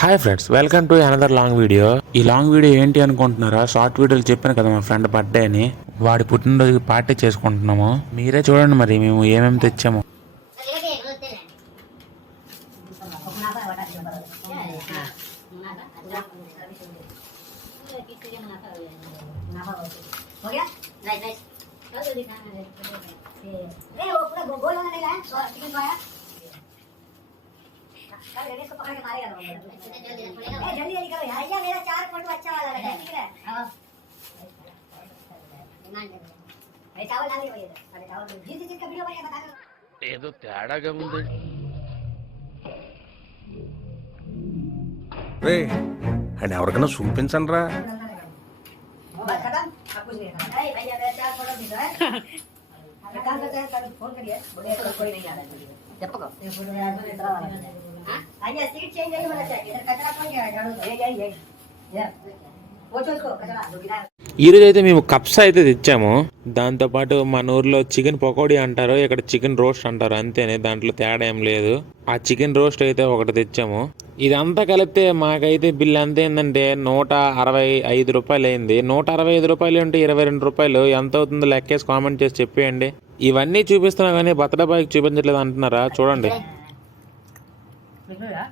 Hi friends welcome to another long video ఈ long video ఏంటి అనుకుంటున్నారా? షార్ట్ వీడియోలు చెప్పాను కదా మా ఫ్రెండ్ బర్త్డే అని. వాడి పుట్టినరోజుకి పార్టీ చేసుకుంటున్నాము. మీరే చూడండి మరి మేము ఏమేమి తెచ్చాము. हो जल्दी जल्दी करो यार ये मेरा चार फोटो अच्छा वाला लगा है ठीक है हां अरे चावल डालिए भैया अरे चावल जिस जिस का वीडियो बनेगा बता दो ఏదో తేడాగా ఉంది రే అండ్ ఎవరికైనా చూపించండి రా बस खत्म अब कुछ नहीं करना अरे भैया मेरा चार फोटो दिखा है अब काम करते हैं कल फोन करिए बोले तो कोई नहीं आ रहा है जब पको అయ్యా ఈరోజు అయితే మేము కప్స్ అయితే తెచ్చాము. దాంతోపాటు మన ఊర్లో చికెన్ పకోడీ అంటారు ఇక్కడ చికెన్ రోస్ట్ అంటారు అంతేనే. దాంట్లో తేడా ఏం లేదు. ఆ చికెన్ రోస్ట్ అయితే ఒకటి తెచ్చాము. ఇదంతా కలిపితే మాకైతే బిల్ అంత ఏంటంటే నూట అరవై ఐదు రూపాయలు అయింది. నూట అరవై ఐదు రూపాయలు ఉంటే ఇరవై రెండు రూపాయలు. ఎంత అవుతుందో లెక్కేసి కామెంట్ చేసి చెప్పేయండి. ఇవన్నీ చూపిస్తున్నా కానీ బర్త్డే బాయ్కి చూపించట్లేదు అంటున్నారా? చూడండి. ಬಿಟ್ಬಿಡುವ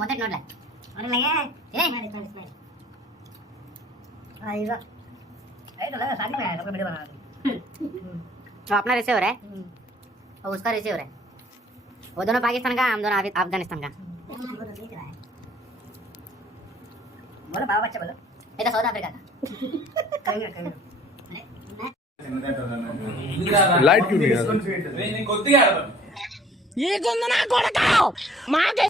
ಮತ್ತೆ ನೋಡ್ಲ ನೋಡಿಲ್ಲಗೆ अपना रिसीवर है और उसका रिसीवर है वो दोनों पाकिस्तान का हम दोनों अफ़गानिस्तान का बोलो बाबा बच्चा बोलो ये तो साउथ अफ्रीका का लाइट क्यों नहीं आ है ಈ ಗುಂದು ನಾ ಕೊಡಕಾವ್ ಮಾಗೆ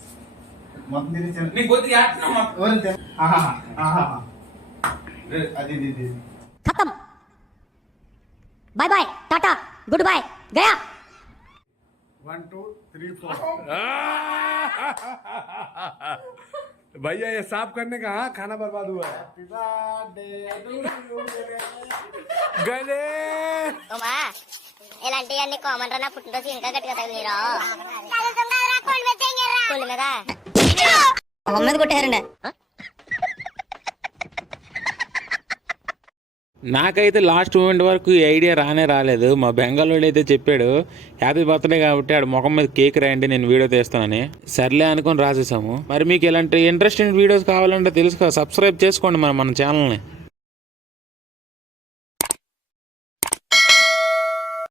ನಿಂಗೆ ಗೊತ್ತಿದೆ ಯಾಕೆ ನಮ್ಮ ಒಂದೆ ಆಹಾ ಆಹಾ ಅದೇ ಇದೆ खत्म। Bye bye tata good bye गया। वन टू थ्री फोर भैया ये साफ़ करने का हाँ खाना बर्बाद हुआ है। गले అమ్మా ఇలాంటి అన్ని కామన్ రా? నా పుట్టినరోజు ఇంకా గట్టిగా తగిలిరా మీద? మొహమ్మద్ కొట్టేశారండి. నాకైతే లాస్ట్ మూమెంట్ వరకు ఈ ఐడియా రానే రాలేదు. మా బెంగాలోడు అయితే చెప్పాడు హ్యాపీ బర్త్డే కాబట్టి ఆడ ముఖం మీద కేక్ రాయండి నేను వీడియో తీస్తానని. సర్లే అనుకొని రాసేసాము. మరి మీకు ఇలాంటి ఇంట్రెస్టింగ్ వీడియోస్ కావాలంటే తెలుసుకో సబ్స్క్రైబ్ చేసుకోండి మరి మన ఛానల్ని